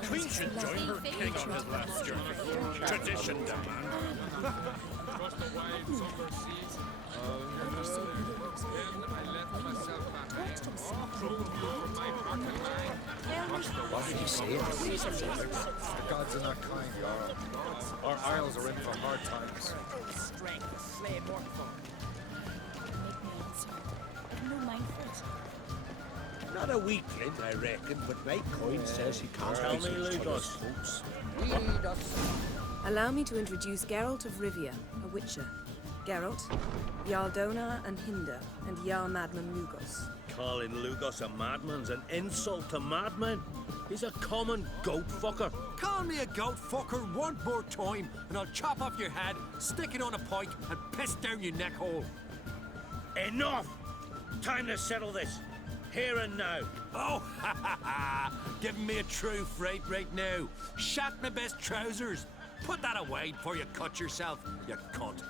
The Queen should join her king on his last journey. Tradition demand. Across the wide somber seas. Then I left myself behind. Drove you from my heart and mind. What did you say? The gods are not kind, Jarl. Our isles are in for hard times. Strength to slay mortal. Make me answer. No mind for it. Not a weakling, I reckon, but my coin says he can't Tell me, Lugos. Allow me to introduce Geralt of Rivia, a witcher. Geralt, Jarl Donar and Hinder, and Jarl Madman Lugos. Calling Lugos a madman's an insult to madmen. He's a common goat fucker. Call me a goat fucker one more time, and I'll chop off your head, stick it on a pike, and piss down your neck hole. Enough! Time to settle this. Here and now. Oh, ha ha ha! Giving me a true fright right now. Shat my best trousers. Put that away before you cut yourself, you cunt.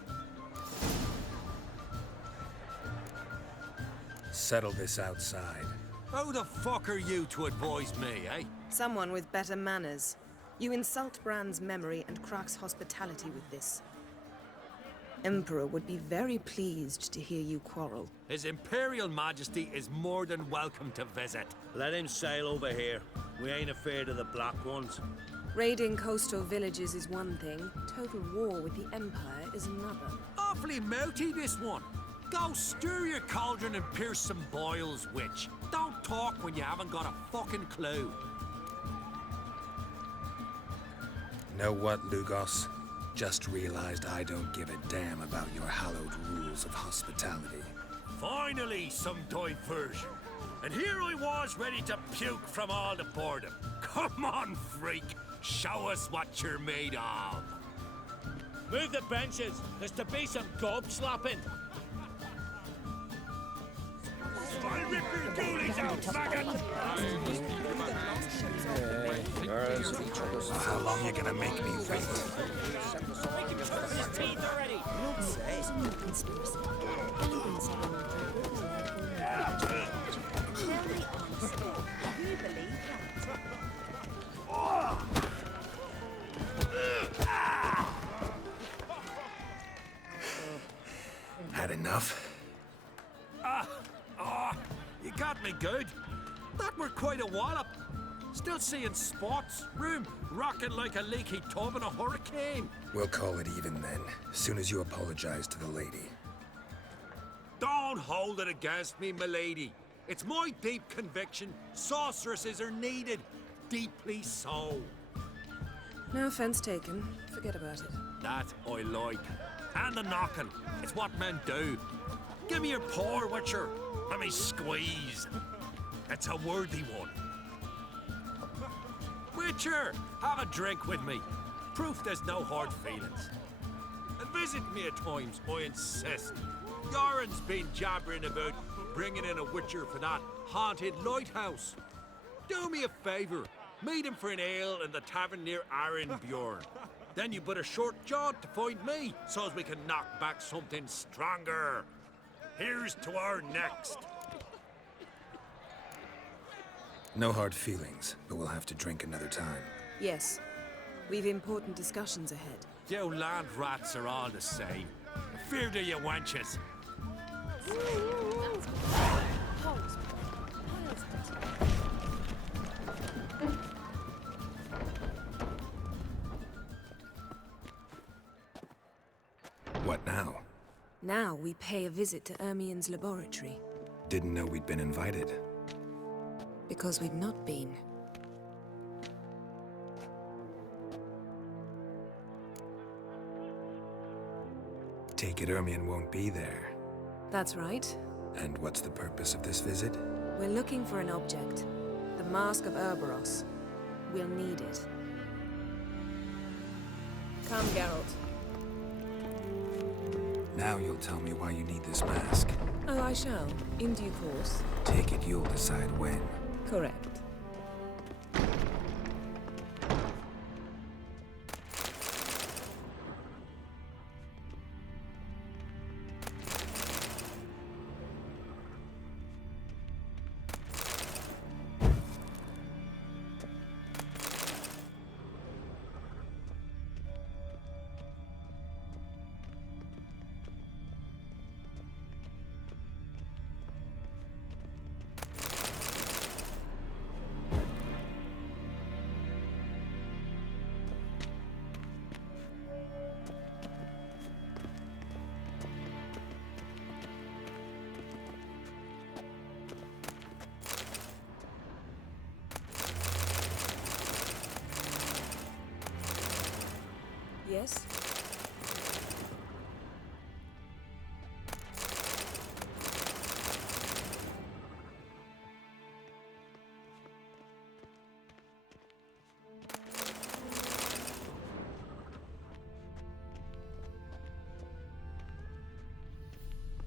Settle this outside. Who the fuck are you to advise me, eh? Someone with better manners. You insult Bran's memory and Crach's hospitality with this. Emperor would be very pleased to hear you quarrel. His Imperial Majesty is more than welcome to visit. Let him sail over here. We ain't afraid of the Black Ones. Raiding coastal villages is one thing. Total war with the Empire is another. Awfully mouty, this one. Go stir your cauldron and pierce some boils, witch. Don't talk when you haven't got a fucking clue. Know what, Lugos? Just realized I don't give a damn about your hallowed rules of hospitality. Finally, some diversion. And here I was ready to puke from all the boredom. Come on, freak. Show us what you're made of. Move the benches. There's to be some gob slapping. I'll rip your ghoulies out, faggot! How long you gonna make me wait? His teeth already. Conspiracy. You believe Had enough? You got me good. That were quite a wallop. Still seeing spots, room rocking like a leaky tub in a hurricane. We'll call it even then, soon as you apologize to the lady. Don't hold it against me, milady. It's my deep conviction sorceresses are needed. Deeply so. No offense taken. Forget about it. That I like. And the knocking. It's what men do. Give me your paw, Witcher. Let me squeeze. It's a worthy one. Witcher, have a drink with me. Proof there's no hard feelings. And visit me at times, I insist. Yoren's been jabbering about bringing in a Witcher for that haunted lighthouse. Do me a favour. Meet him for an ale in the tavern near Arenbjorn. Then you but a short jaunt to find me, so as we can knock back something stronger. Here's to our next. No hard feelings, but we'll have to drink another time. Yes. We've important discussions ahead. You land rats are all the same. Fear to you wenches. What now? Now we pay a visit to Ermien's laboratory. Didn't know we'd been invited. Because we've not been. Take it Ermien won't be there. That's right. And what's the purpose of this visit? We're looking for an object. The Mask of Urboros. We'll need it. Come, Geralt. Now you'll tell me why you need this mask. Oh, I shall. In due course. Take it you'll decide when. Correct. yes?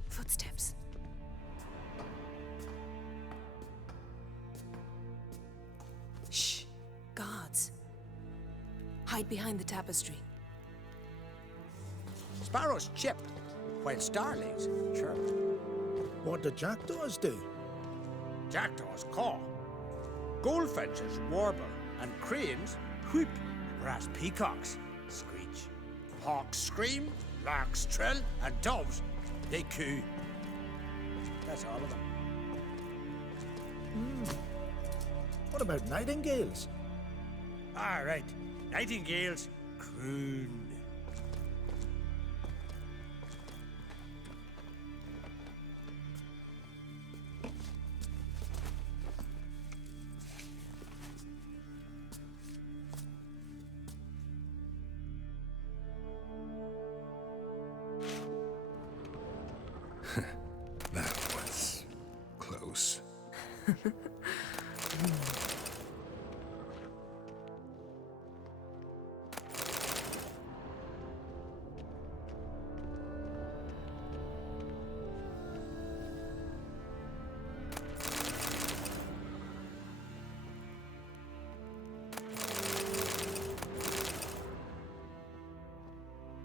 Footsteps. Shh. Guards. Hide behind the tapestry. Sparrows chip, while starlings chirp. What do jackdaws do? Jackdaws caw. Goldfinches warble, and cranes whoop, whereas peacocks screech. Hawks scream, larks trill, and doves, they coo. That's all of them. What about nightingales? All right, nightingales croon. That was close.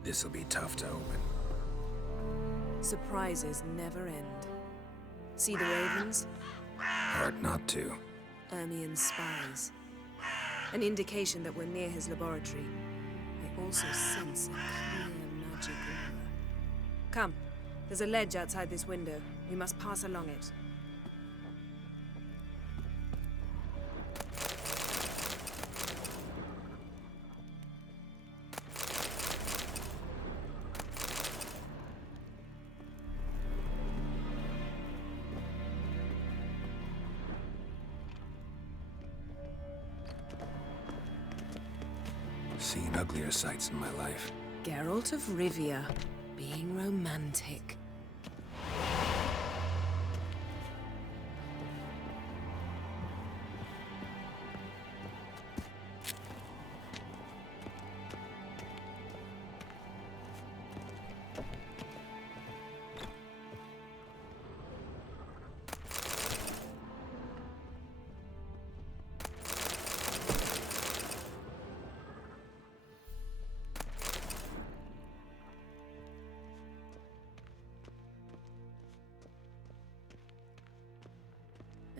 This'll be tough to open. Surprises never end. See the ravens? Hard not to. Ermien's spies. An indication that we're near his laboratory. I also sense a clear magic aura. Come. There's a ledge outside this window. We must pass along it. Seen uglier sights in my life. Geralt of Rivia, being romantic.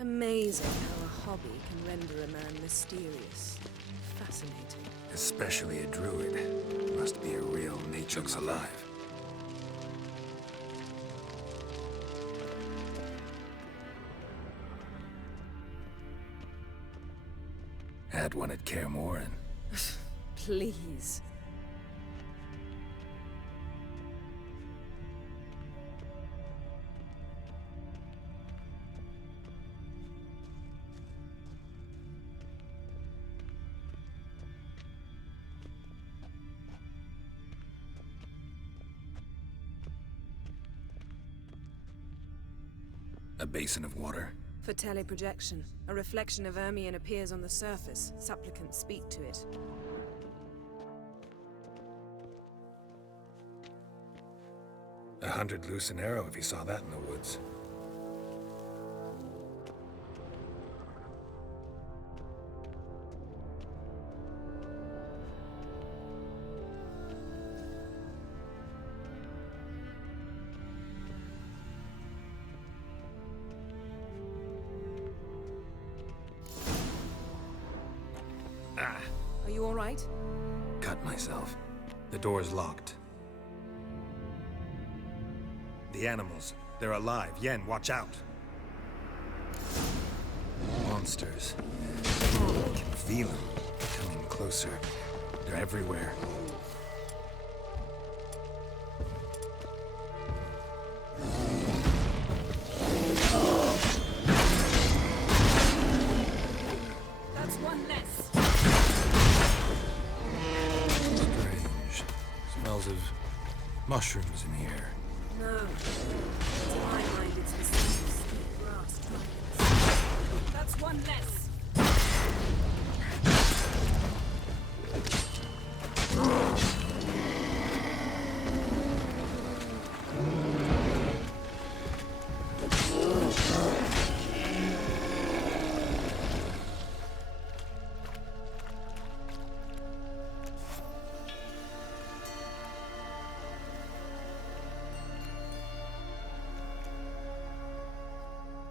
Amazing how a hobby can render a man mysterious. Fascinating. Especially a druid. Must be a real nature. Looks alive. Had one at Kaer Morhen. Please. A basin of water. For teleprojection, a reflection of Ermien appears on the surface. Supplicants speak to it. 100 loose an arrow if you saw that in the woods. Are you all right? Cut myself. The door's locked. The animals, they're alive. Yen, watch out. Monsters. I can feel them coming closer. They're everywhere. That's one less. Strange. smells of mushrooms in here. No. To my mind, it's the scent of sweet grass droppings. That's one less.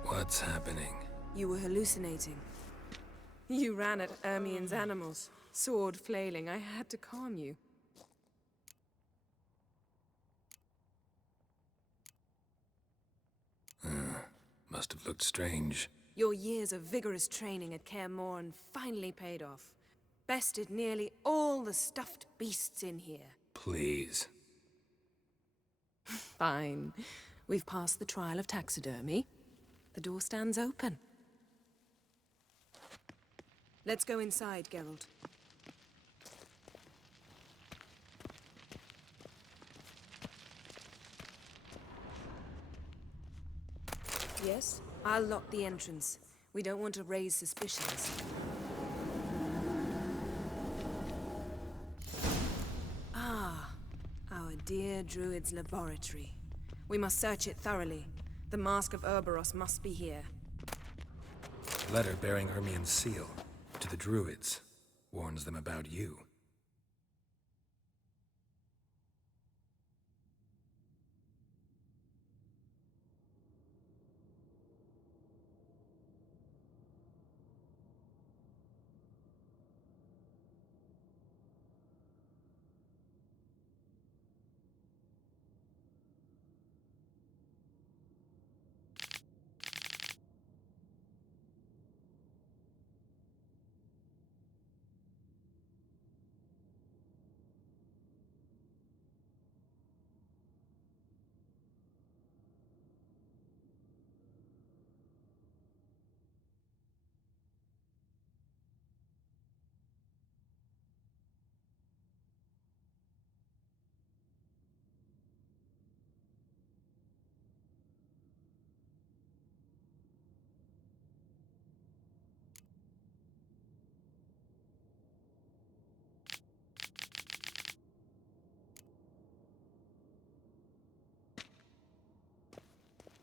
What's happening? You were hallucinating. You ran at Ermien's animals, sword flailing. I had to calm you. Must have looked strange. Your years of vigorous training at Kaer Morhen finally paid off. Bested nearly all the stuffed beasts in here. Please. Fine. We've passed the trial of taxidermy. The door stands open. Let's go inside, Geralt. Yes? I'll lock the entrance. We don't want to raise suspicions. Ah, our dear Druid's laboratory. We must search it thoroughly. The Mask of Urboros must be here. Letter bearing Ermien's seal to the Druids. Warns them about you.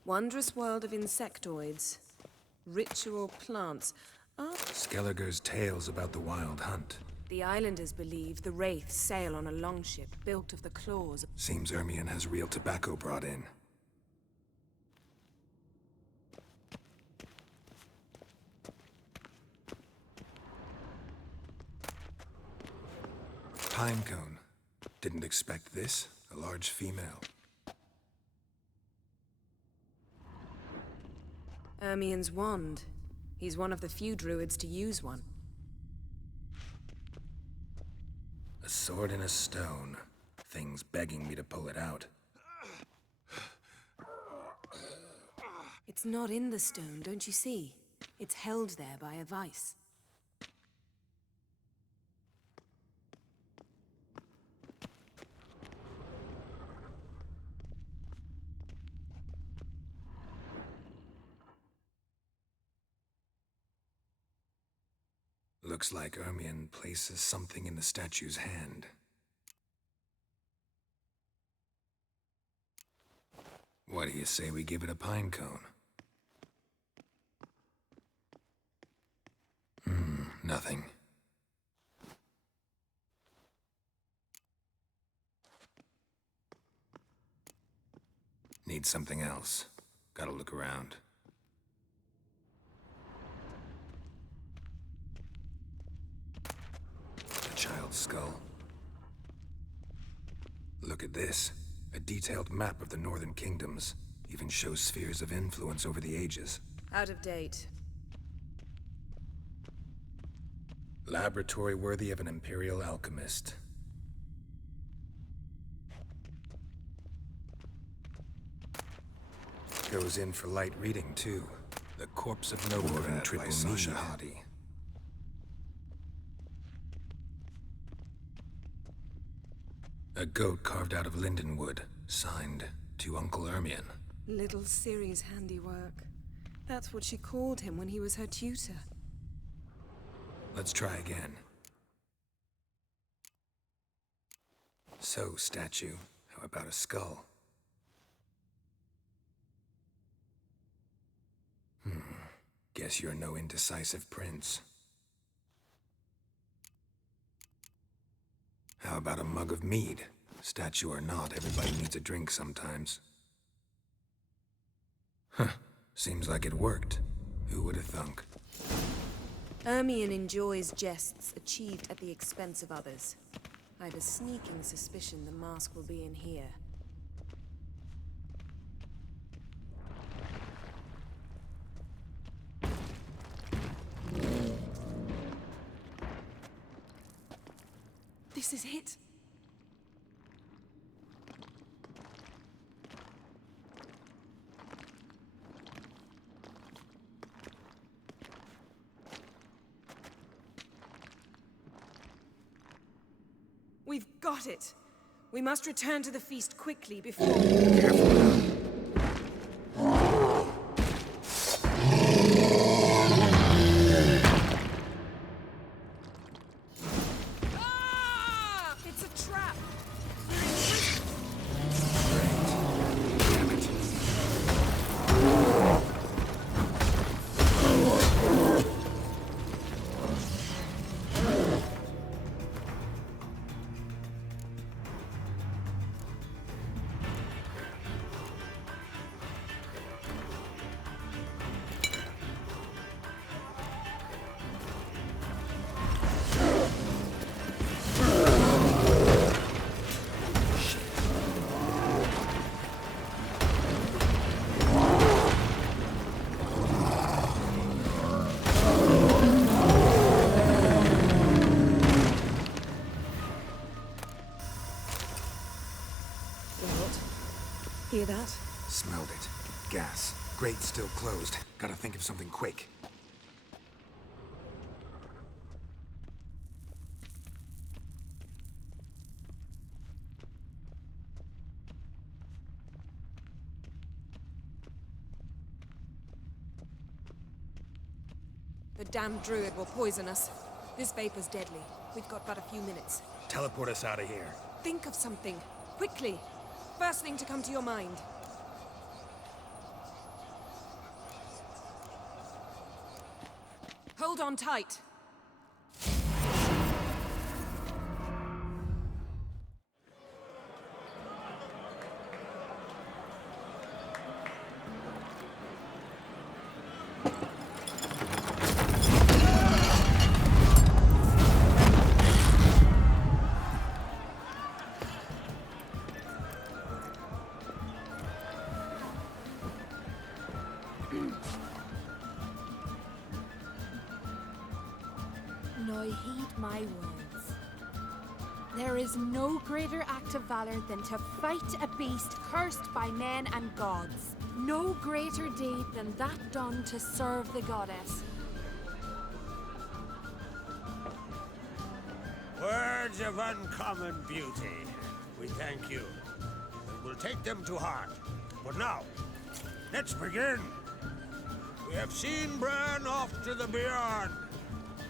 Wondrous world of insectoids. Ritual plants. Ah, Skelliger's tales about the wild hunt. the islanders believe the wraiths sail on a longship built of the claws. Seems Ermien has real tobacco brought in. Pinecone. Didn't expect this. A large female. Ermien's wand. He's one of the few druids to use one. A sword in a stone. Thing's begging me to pull it out. It's not in the stone, don't you see? It's held there by a vice. Looks like Ermien places something in the statue's hand. What do you say we give it a pine cone? Nothing. Need something else. Gotta look around. A child's skull. Look at this. A detailed map of the Northern Kingdoms. Even shows spheres of influence over the ages. Out of date. Laboratory worthy of an Imperial alchemist. Goes in for light reading, too. The corpse of Nobleman Triple Sasha Hadi. A goat carved out of lindenwood, signed to Uncle Ermion. Little Ciri's handiwork. That's what she called him when he was her tutor. Let's try again. So, statue, how about a skull? Guess you're no indecisive prince. How about a mug of mead? Statue or not, everybody needs a drink sometimes. Huh. Seems like it worked. Who would have thunk? Ermion enjoys jests achieved at the expense of others. I have a sneaking suspicion the mask will be in here. This is it. We've got it. We must return to the feast quickly before... Careful now. Ah! It's a trap! Damn it. Hear that? Smelled it. Gas. Grate still closed. Gotta think of something quick. The damned druid will poison us. This vapor's deadly. We've got but a few minutes. Teleport us out of here. Think of something. Quickly. First thing to come to your mind. Hold on tight. Now heed my words. There is no greater act of valor than to fight a beast cursed by men and gods. No greater deed than that done to serve the goddess. Words of uncommon beauty. We thank you. And we'll take them to heart. But now, let's begin. We have seen Bran off to the beyond,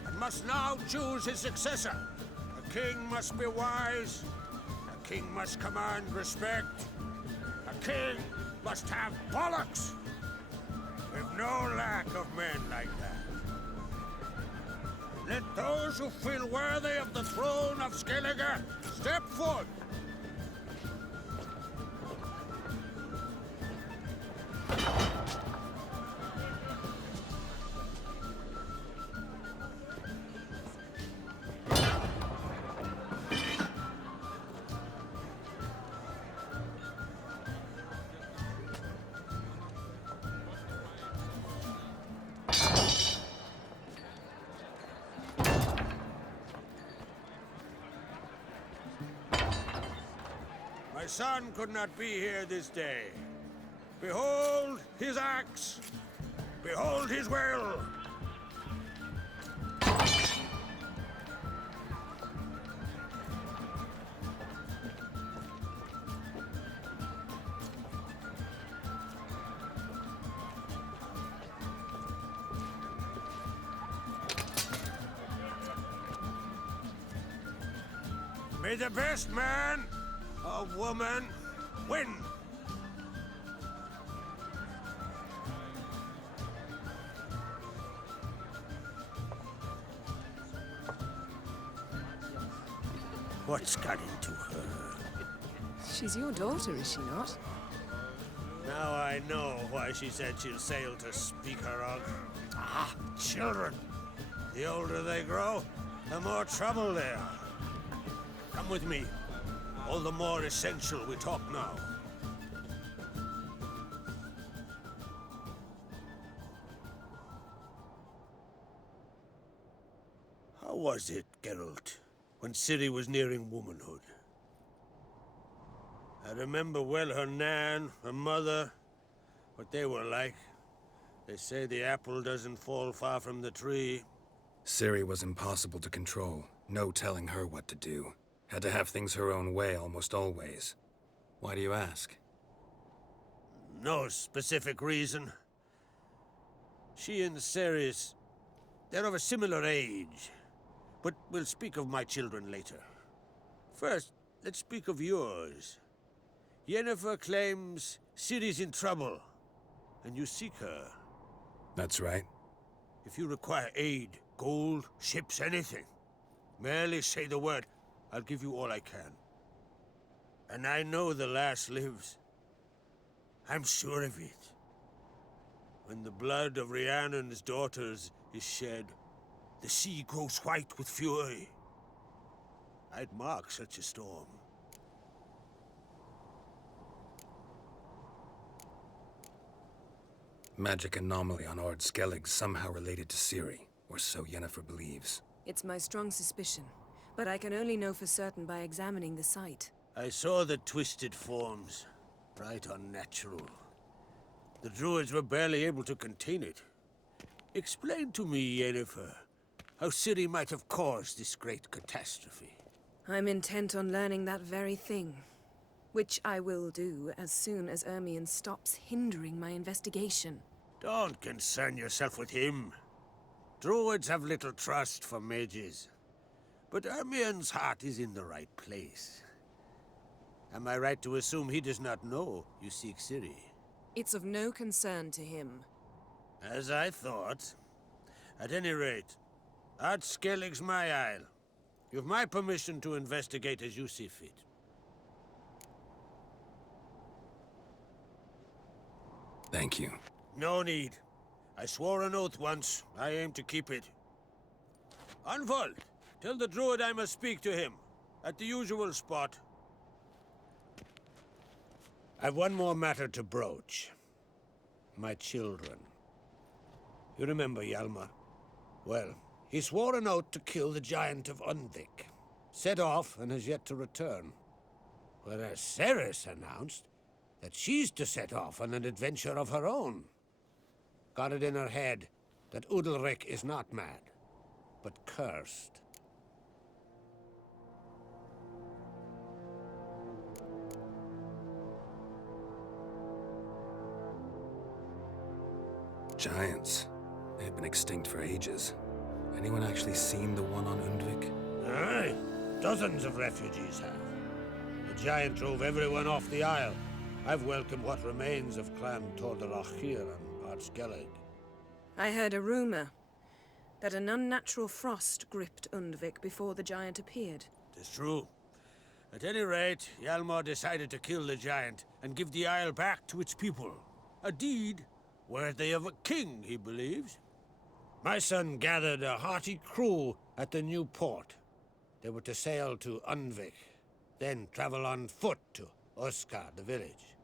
and must now choose his successor. A king must be wise. A king must command respect. A king must have bollocks. We've no lack of men like that. Let those who feel worthy of the throne of Skellige step forth. My son could not be here this day. Behold his axe. Behold his will. May the best man or woman win. What's got into her? She's your daughter, is she not? Now I know why she said she'll sail to speak her of. Ah, children. The older they grow, the more trouble they are. Come with me. All the more essential we talk now. How was it, Geralt, when Ciri was nearing womanhood? I remember well her nan, her mother, what they were like. They say the apple doesn't fall far from the tree. Ciri was impossible to control. No telling her what to do. Had to have things her own way almost always. Why do you ask? No specific reason. She and Ceres, they're of a similar age. But we'll speak of my children later. First, let's speak of yours. Yennefer claims Ciri's in trouble, and you seek her. That's right. If you require aid, gold, ships, anything, merely say the word. I'll give you all I can. And I know the lass lives. I'm sure of it. When the blood of Rhiannon's daughters is shed, the sea grows white with fury. I'd mark such a storm. Magic anomaly on Ord Skellig somehow related to Ciri, or so Yennefer believes. It's my strong suspicion, but I can only know for certain by examining the site. I saw the twisted forms. Right unnatural. The druids were barely able to contain it. Explain to me, Yennefer, how Ciri might have caused this great catastrophe. I'm intent on learning that very thing, which I will do as soon as Ermion stops hindering my investigation. Don't concern yourself with him. Druids have little trust for mages. But Ermion's heart is in the right place. Am I right to assume he does not know you seek Ciri? It's of no concern to him. As I thought. At any rate, Ard Skellig's my isle. You've my permission to investigate as you see fit. Thank you. No need. I swore an oath once. I aim to keep it. Unfold. Tell the druid I must speak to him. At the usual spot. I've one more matter to broach. My children. You remember Hjalmar? Well, he swore an oath to kill the Giant of Undvik. Set off and has yet to return. Whereas Ceres announced that she's to set off on an adventure of her own. Got it in her head that Udalryk is not mad, but cursed. Giants. They've been extinct for ages. Anyone actually seen the one on Undvik? Aye, dozens of refugees have. The giant drove everyone off the isle. I've welcomed what remains of Clan Tordarachir and Ard Skellig. I heard a rumor that an unnatural frost gripped Undvik before the giant appeared. Tis true. At any rate, Hjalmar decided to kill the giant and give the isle back to its people. A deed worthy of a king, he believes. My son gathered a hearty crew at the new port. They were to sail to Undvik, then travel on foot to Oskar, the village.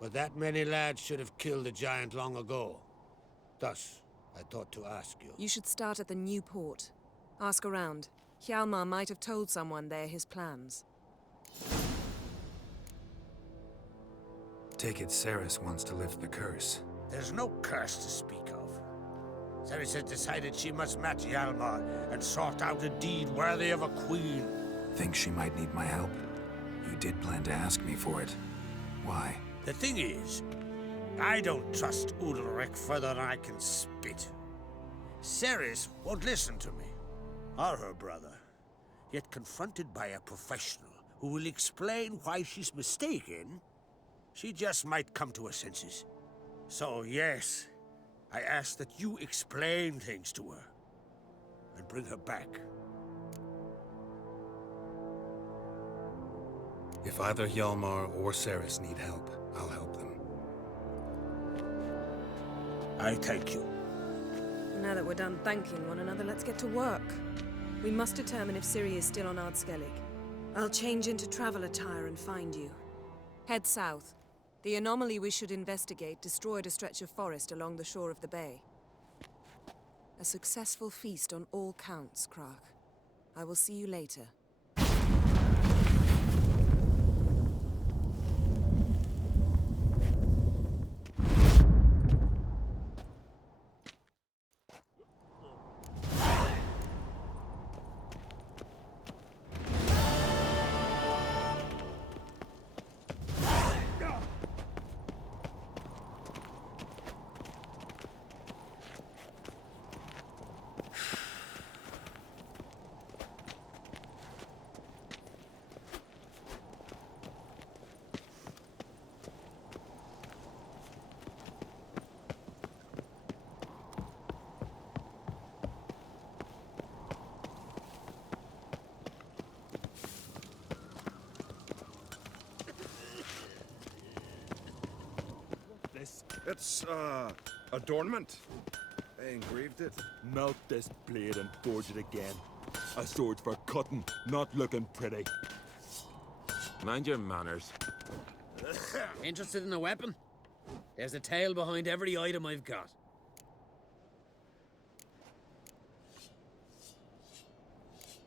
But that many lads should have killed the giant long ago. Thus, I thought to ask you. You should start at the new port. Ask around. Hjalmar might have told someone there his plans. Take it Ceres wants to lift the curse. There's no curse to speak of. Ceres has decided she must match Hjalmar and sort out a deed worthy of a queen. Think she might need my help? You did plan to ask me for it. Why? The thing is, I don't trust Udalryk further than I can spit. Ceres won't listen to me, or her brother. yet confronted by a professional who will explain why she's mistaken, she just might come to her senses. So yes, I ask that you explain things to her and bring her back. If either Hjalmar or Ceres need help, I'll help them. I thank you. Now that we're done thanking one another, let's get to work. We must determine if Ciri is still on Ardskellig. I'll change into travel attire and find you. Head south. The anomaly we should investigate destroyed a stretch of forest along the shore of the bay. A successful feast on all counts, Crach. I will see you later. It's, adornment. I engraved it. Melt this blade and forge it again. A sword for cutting, not looking pretty. Mind your manners. Interested in a weapon? There's a tale behind every item I've got.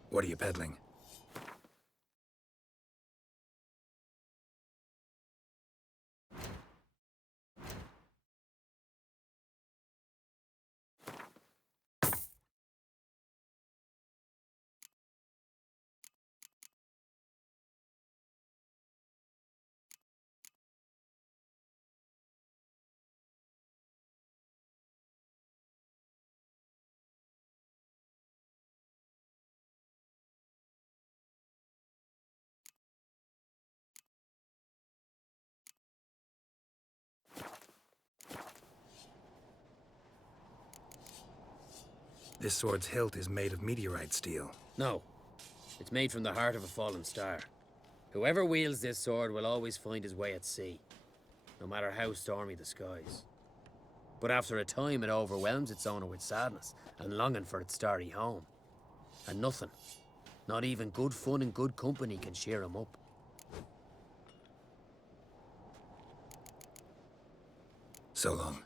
What are you peddling? This sword's hilt is made of meteorite steel. No. It's made from the heart of a fallen star. Whoever wields this sword will always find his way at sea, no matter how stormy the skies. But after a time, it overwhelms its owner with sadness and longing for its starry home. And nothing, not even good fun and good company, can cheer him up. So long.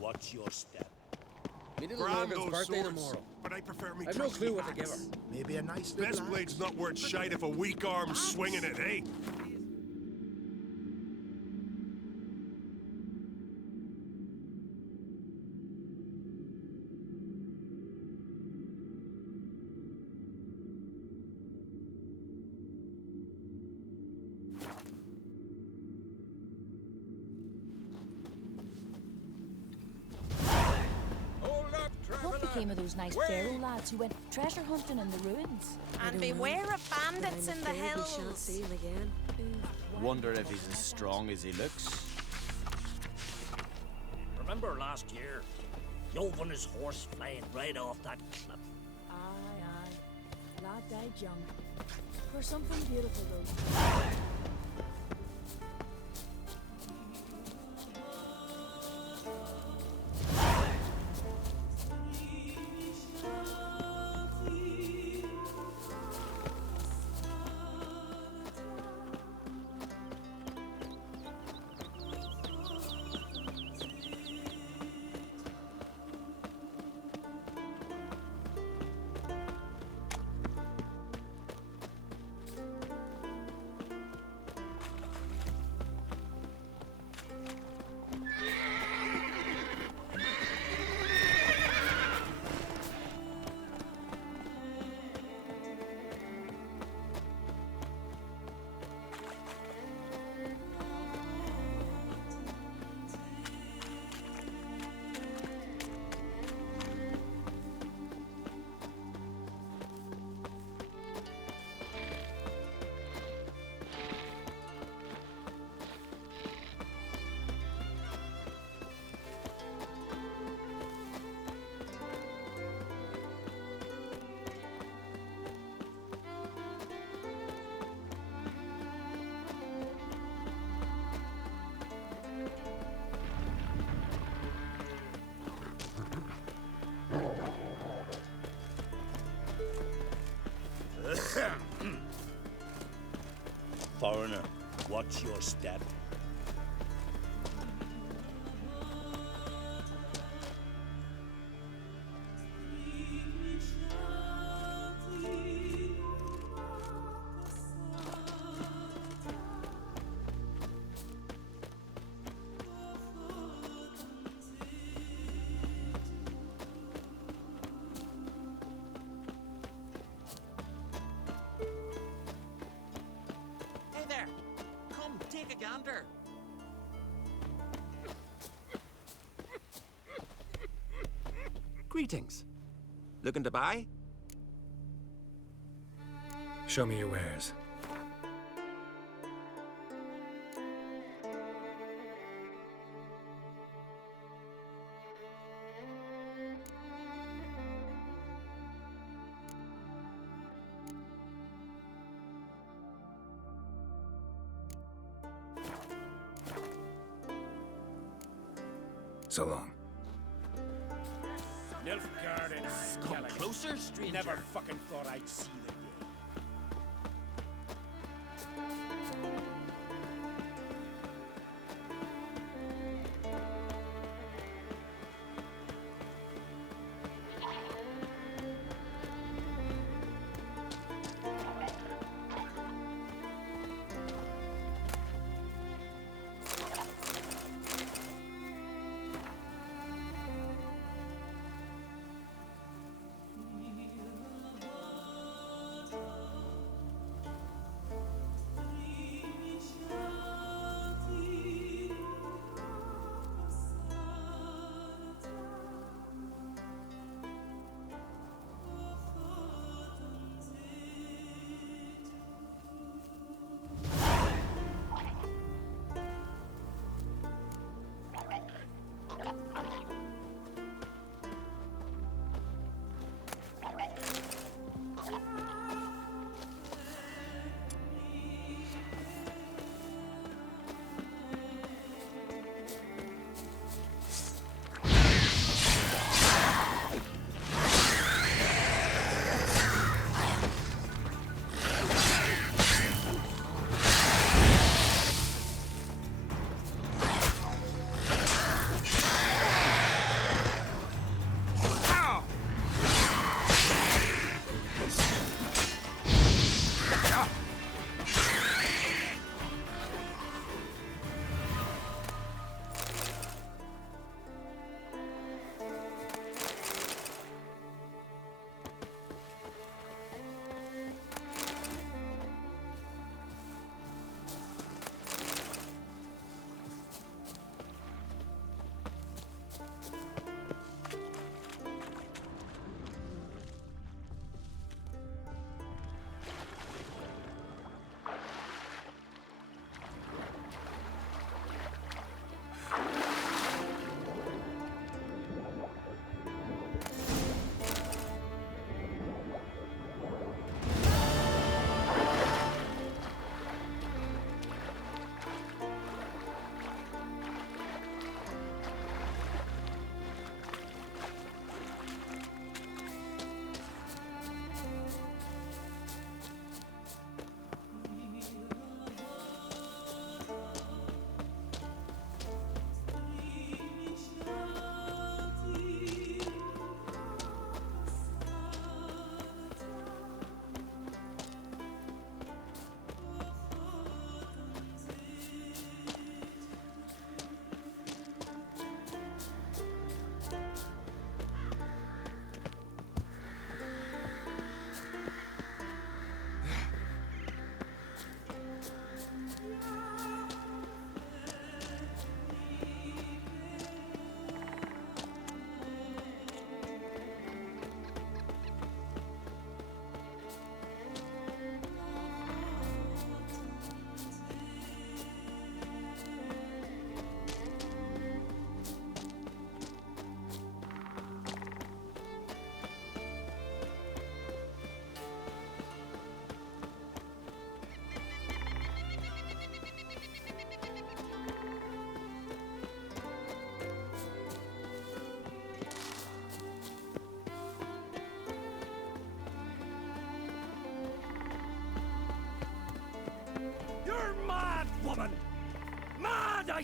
Watch your step. Me little Logan's birthday swords, tomorrow. but I prefer me I've no clue what to give her. Maybe a nice little Best axe. blade's not worth shite if a weak arm's swinging it, eh? What became of those nice Pharaoh lads who went treasure hunting in the ruins? And beware of bandits in the hills. We shan't see him again. Wonder if he's as strong as he looks. Remember last year? Yov on his horse flying right off that cliff. Aye. Lad died young. For something beautiful, though. foreigner. Watch your step. Hey there! Come, take a gander! Greetings. Looking to buy? Show me your wares. So long. Nilfgaard and Come closer, stranger. Never fucking thought I'd see them.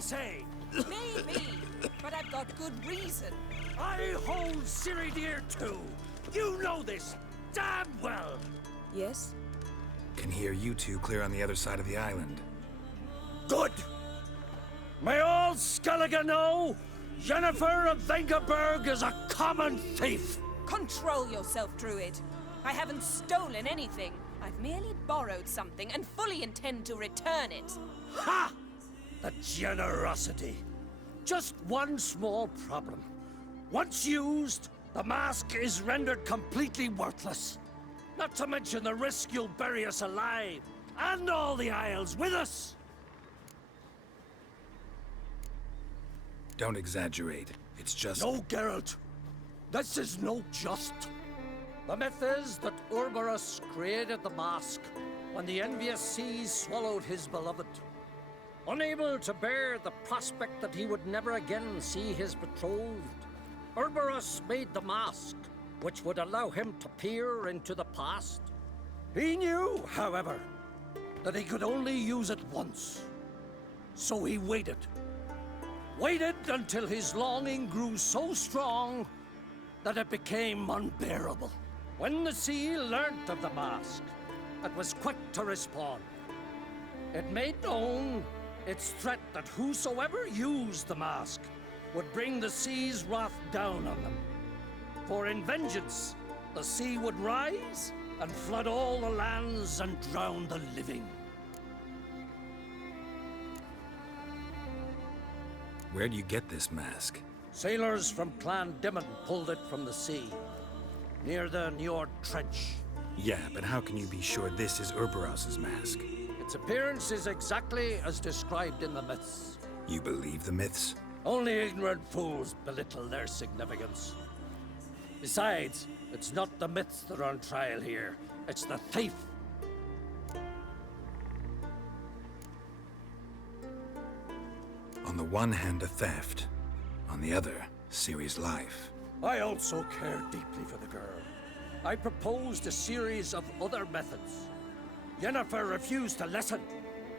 say! Maybe, but I've got good reason. I hold Ciri dear too. You know this damn well. Yes? Can hear you two clear on the other side of the island. Good. May all Skellige know Yennefer of Vengerberg is a common thief. Control yourself, Druid. I haven't stolen anything. I've merely borrowed something and fully intend to return it. Ha! The generosity. Just one small problem. Once used, the mask is rendered completely worthless. Not to mention the risk you'll bury us alive, and all the Isles with us. Don't exaggerate. It's just... No, Geralt. This is no just. The myth is that Urborus created the mask when the envious seas swallowed his beloved. Unable to bear the prospect that he would never again see his betrothed, Urborus made the mask, which would allow him to peer into the past. He knew, however, that he could only use it once. So he waited. Waited until his longing grew so strong that it became unbearable. When the sea learnt of the mask, it was quick to respond. It made known its threat that whosoever used the mask would bring the sea's wrath down on them. For in vengeance, the sea would rise and flood all the lands and drown the living. Where do you get this mask? Sailors from Clan Dimon pulled it from the sea, near the Njord Trench. Yeah, but how can you be sure this is Urboros's mask? Its appearance is exactly as described in the myths. You believe the myths? Only ignorant fools belittle their significance. Besides, it's not the myths that are on trial here. It's the thief. On the one hand, a theft. On the other, Ciri's life. I also care deeply for the girl. I proposed a series of other methods. Yennefer refused to listen.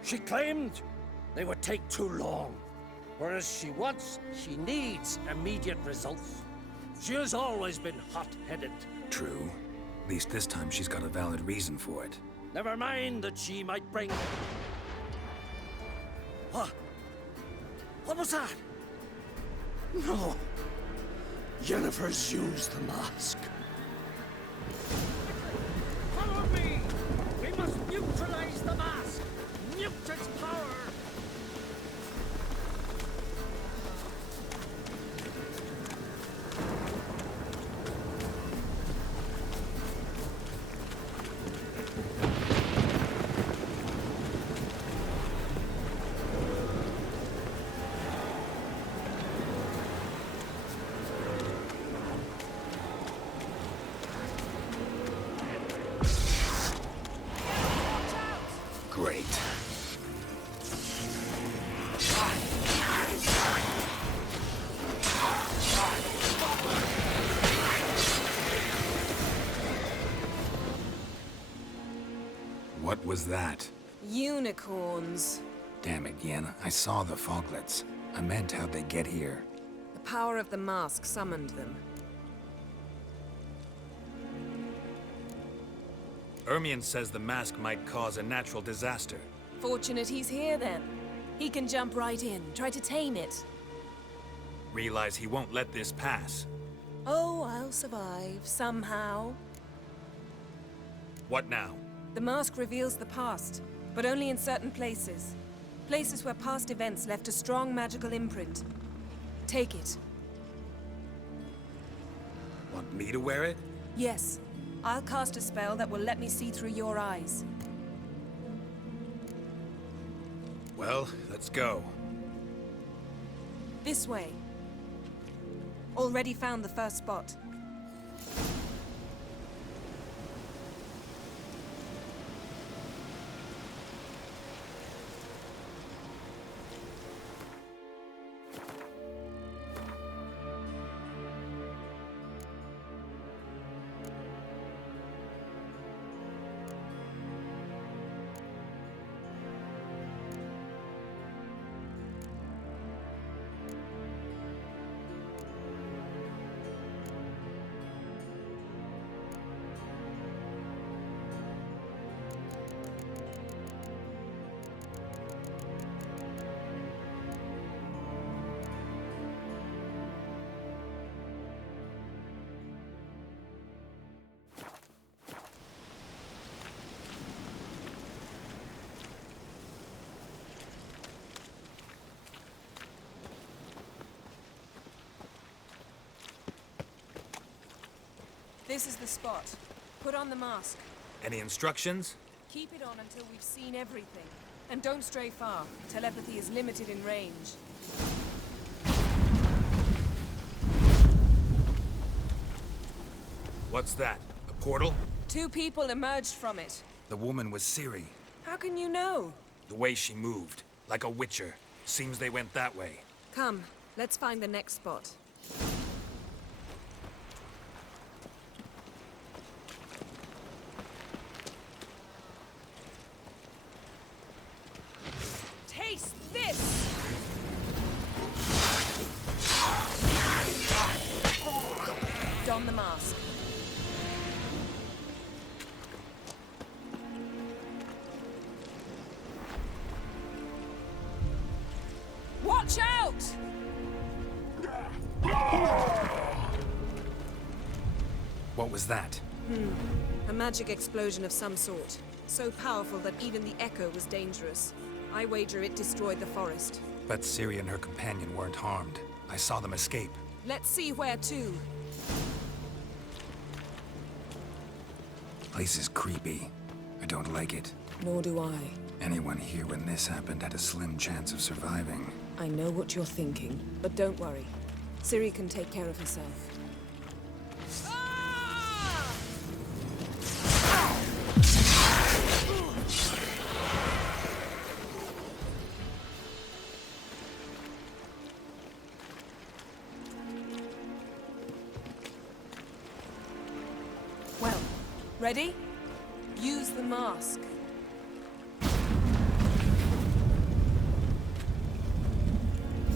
She claimed they would take too long. Whereas she needs immediate results. She has always been hot-headed. True. At least this time she's got a valid reason for it. Never mind that she might bring... What? What was that? No. Yennefer's used the mask. Follow me! We must neutralize the mask! Nuked its power! Great. What was that? Unicorns. Damn it, Yen. I saw the foglets. I meant how'd they get here? The power of the mask summoned them. Ermion says the mask might cause a natural disaster. Fortunate he's here, then. He can jump right in, try to tame it. Realize he won't let this pass. Oh, I'll survive, somehow. What now? The mask reveals the past, but only in certain places. Places where past events left a strong magical imprint. Take it. Want me to wear it? Yes. I'll cast a spell that will let me see through your eyes. Well, let's go. This way. Already found the first spot. This is the spot. Put on the mask. Any instructions? Keep it on until we've seen everything. And don't stray far. Telepathy is limited in range. What's that? A portal? 2 people emerged from it. The woman was Ciri. How can you know? The way she moved, like a witcher. Seems they went that way. Come, let's find the next spot. Taste this! Don the mask. Watch out! What was that? A magic explosion of some sort. So powerful that even the echo was dangerous. I wager it destroyed the forest. But Ciri and her companion weren't harmed. I saw them escape. Let's see where to. Place is creepy. I don't like it. Nor do I. Anyone here when this happened had a slim chance of surviving. I know what you're thinking, but don't worry. Ciri can take care of herself. Well, ready? Use the mask.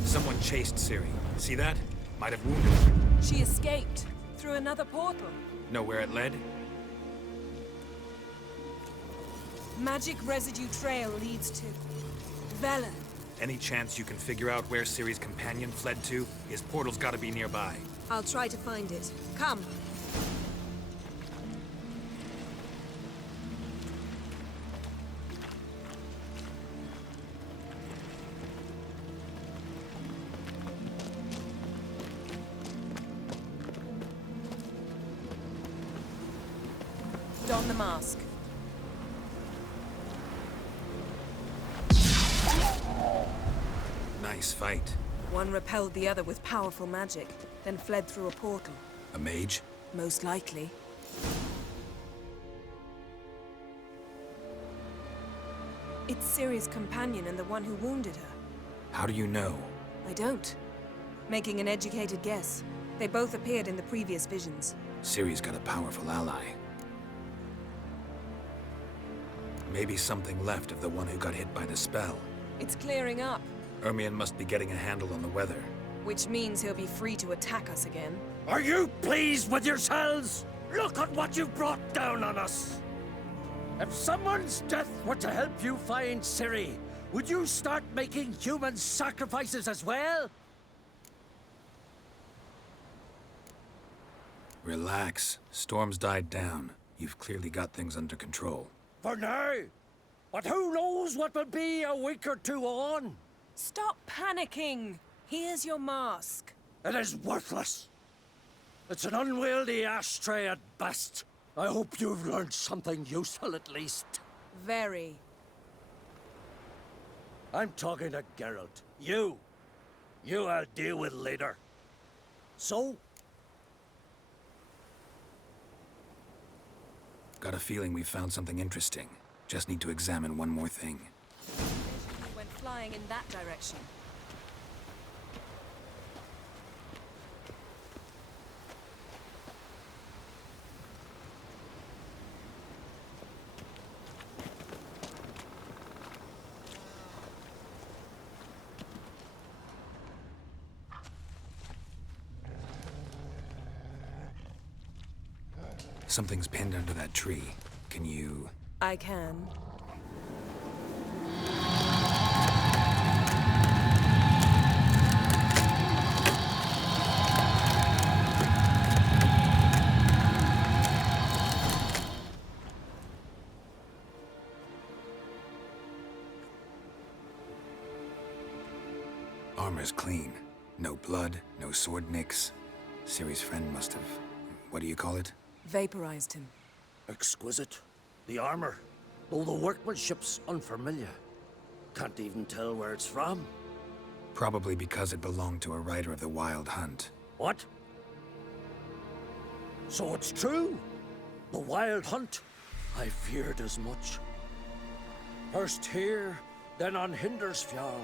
Someone chased Ciri. See that? Might have wounded her. She escaped through another portal. Know where it led? Magic residue trail leads to Velen. Any chance you can figure out where Ciri's companion fled to? His portal's gotta be nearby. I'll try to find it. Come. Don the mask. Nice fight. One repelled the other with powerful magic, then fled through a portal. A mage? Most likely. It's Ciri's companion and the one who wounded her. How do you know? I don't. Making an educated guess. They both appeared in the previous visions. Ciri's got a powerful ally. Maybe something left of the one who got hit by the spell. It's clearing up, Ermion must be getting a handle on the weather. which means he'll be free to attack us again. Are you pleased with yourselves? Look at what you've brought down on us! If someone's death were to help you find Ciri, would you start making human sacrifices as well? Relax. Storm's died down. You've clearly got things under control. For now. But who knows what will be a week or two on? Stop panicking! Here's your mask. It is worthless. It's an unwieldy ashtray at best. I hope you've learned something useful at least. Very. I'm talking to Geralt. You I'll deal with later. So? Got a feeling we found something interesting. Just need to examine one more thing. He went flying in that direction. Something's pinned under that tree. Can you... I can. Armor's clean. No blood, no sword nicks. Ciri's friend must have... what do you call it? Vaporized him. Exquisite. The armor, though the workmanship's unfamiliar. Can't even tell where it's from. Probably because it belonged to a rider of the Wild Hunt. What? So it's true? The Wild Hunt? I feared as much. First here, then on Hindersfjall.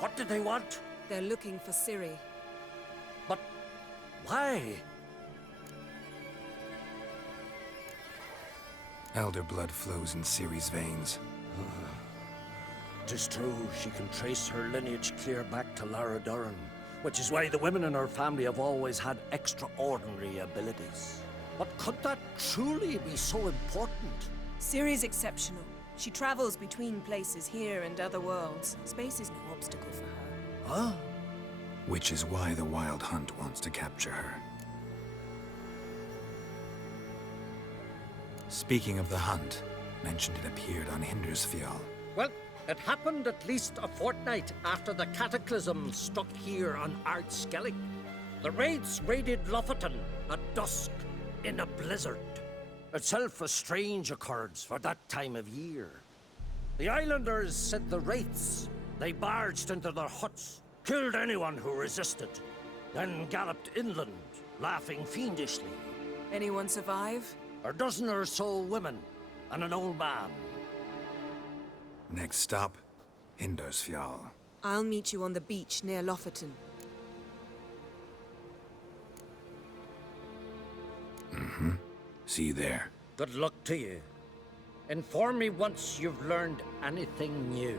What did they want? They're looking for Ciri. But why? Elder blood flows in Ciri's veins. 'Tis true, she can trace her lineage clear back to Lara Duran, which is why the women in her family have always had extraordinary abilities. But could that truly be so important? Ciri's exceptional. She travels between places here and other worlds. Space is no obstacle for her. Huh? Which is why the Wild Hunt wants to capture her. Speaking of the hunt, mentioned it appeared on Hindersfjall. Well, it happened at least a fortnight after the cataclysm struck here on Ard Skellig. The raids raided Lofoten at dusk in a blizzard. Itself a strange occurrence for that time of year. The islanders sent the wraiths. They barged into their huts, killed anyone who resisted, then galloped inland, laughing fiendishly. Anyone survive? A dozen or so women and an old man. Next stop, Hindersfjall. I'll meet you on the beach near Lofoten. Mm-hmm. See you there. Good luck to you. Inform me once you've learned anything new.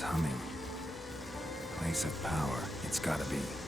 humming. Place of power, it's gotta be.